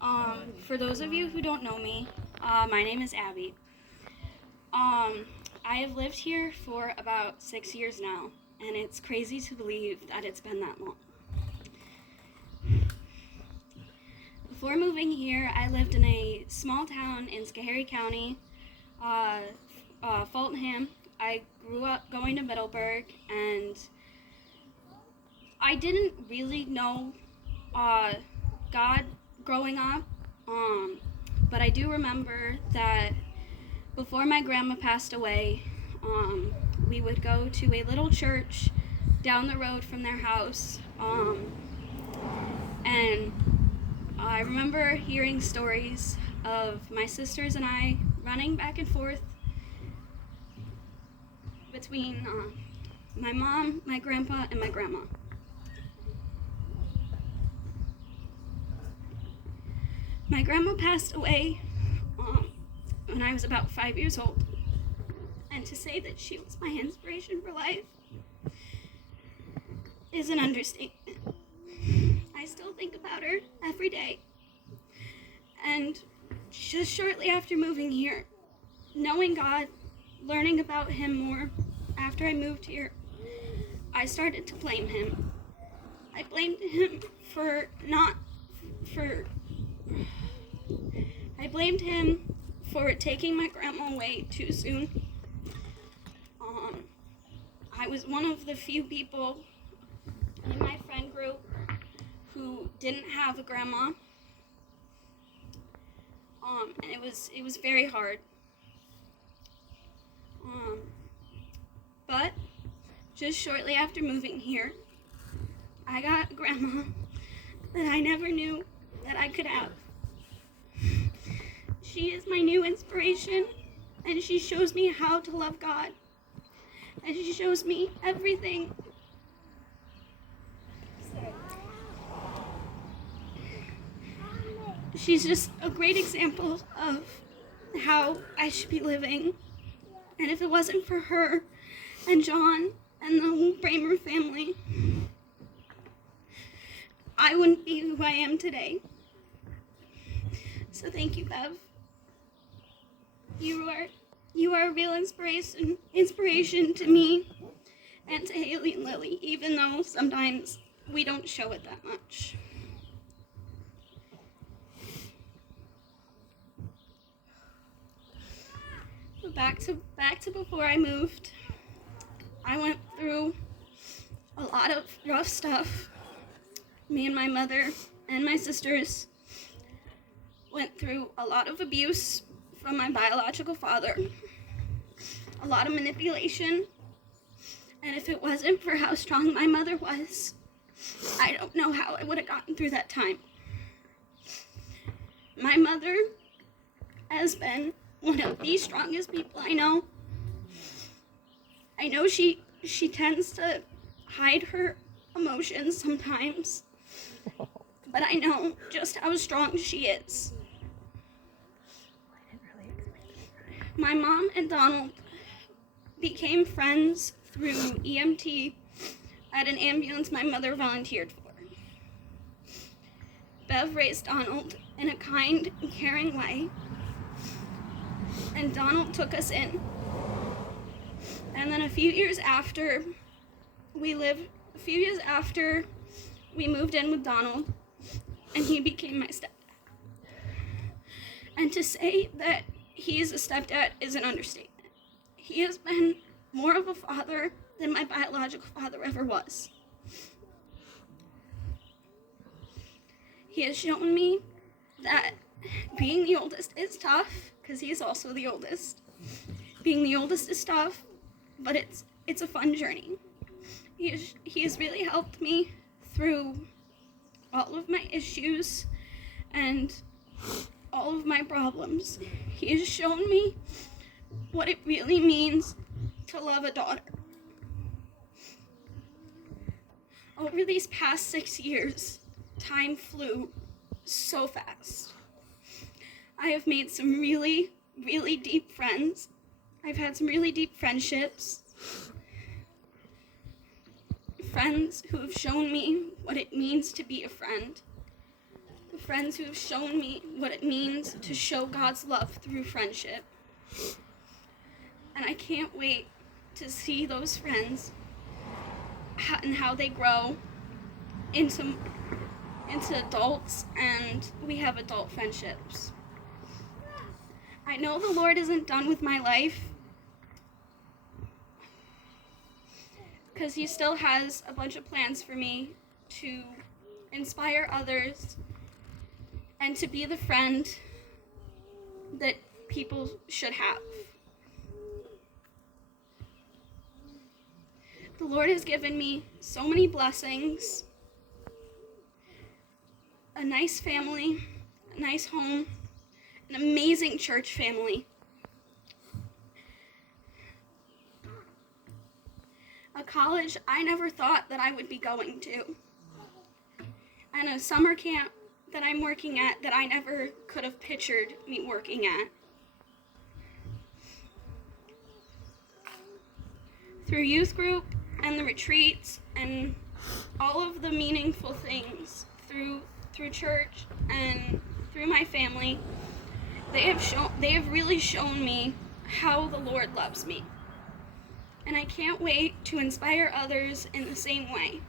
For those of you who don't know me, my name is Abby. I have lived here for about 6 years now, and it's crazy to believe that it's been that long. Before moving here, I lived in a small town in Schoharie County, Fultonham. I grew up going to Middleburg, and I didn't really know God growing up, but I do remember that before my grandma passed away, we would go to a little church down the road from their house, and I remember hearing stories of my sisters and I running back and forth between my mom, my grandpa, and my grandma. My grandma passed away when I was about 5 years old, and to say that she was my inspiration for life is an understatement. I still think about her every day, and just shortly after moving here, knowing God, learning about Him more after I moved here, I started to blame Him. I blamed Him I blamed Him for taking my grandma away too soon. I was one of the few people in my friend group who didn't have a grandma, and it was very hard. But just shortly after moving here, I got a grandma that I never knew that I could have. She is my new inspiration, and she shows me how to love God, and she shows me everything. She's just a great example of how I should be living, and if it wasn't for her and John and the whole Bramer family, I wouldn't be who I am today. So thank you, Bev. You are a real inspiration to me and to Haley and Lily, even though sometimes we don't show it that much. Back to before I moved. I went through a lot of rough stuff. Me and my mother and my sisters went through a lot of abuse from my biological father, a lot of manipulation, and if it wasn't for how strong my mother was, I don't know how I would have gotten through that time. My mother has been one of the strongest people I know. I know she tends to hide her emotions sometimes, but I know just how strong she is. My mom and Donald became friends through EMT at an ambulance my mother volunteered for. Bev raised Donald in a kind and caring way, and Donald took us in. And then a few years after we moved in with Donald, and he became my stepdad. And to say that he is a stepdad is an understatement. He has been more of a father than my biological father ever was. He has shown me that being the oldest is tough, because he is also the oldest. Being the oldest is tough, but it's a fun journey. He has really helped me through all of my issues and all of my problems. He has shown me what it really means to love a daughter. Over these past 6 years, time flew so fast. I have made some really, really deep friends. I've had some really deep friendships. Friends who have shown me what it means to be a friend. friends who have shown me what it means to show God's love through friendship. And I can't wait to see those friends and how they grow into adults, and we have adult friendships. I know the Lord isn't done with my life, because he still has a bunch of plans for me to inspire others and to be the friend that people should have. The Lord has given me so many blessings, a nice family, a nice home, an amazing church family, a college I never thought that I would be going to, and a summer camp that I'm working at that I never could have pictured me working at. Through youth group and the retreats and all of the meaningful things through church and through my family, they have really shown me how the Lord loves me. And I can't wait to inspire others in the same way.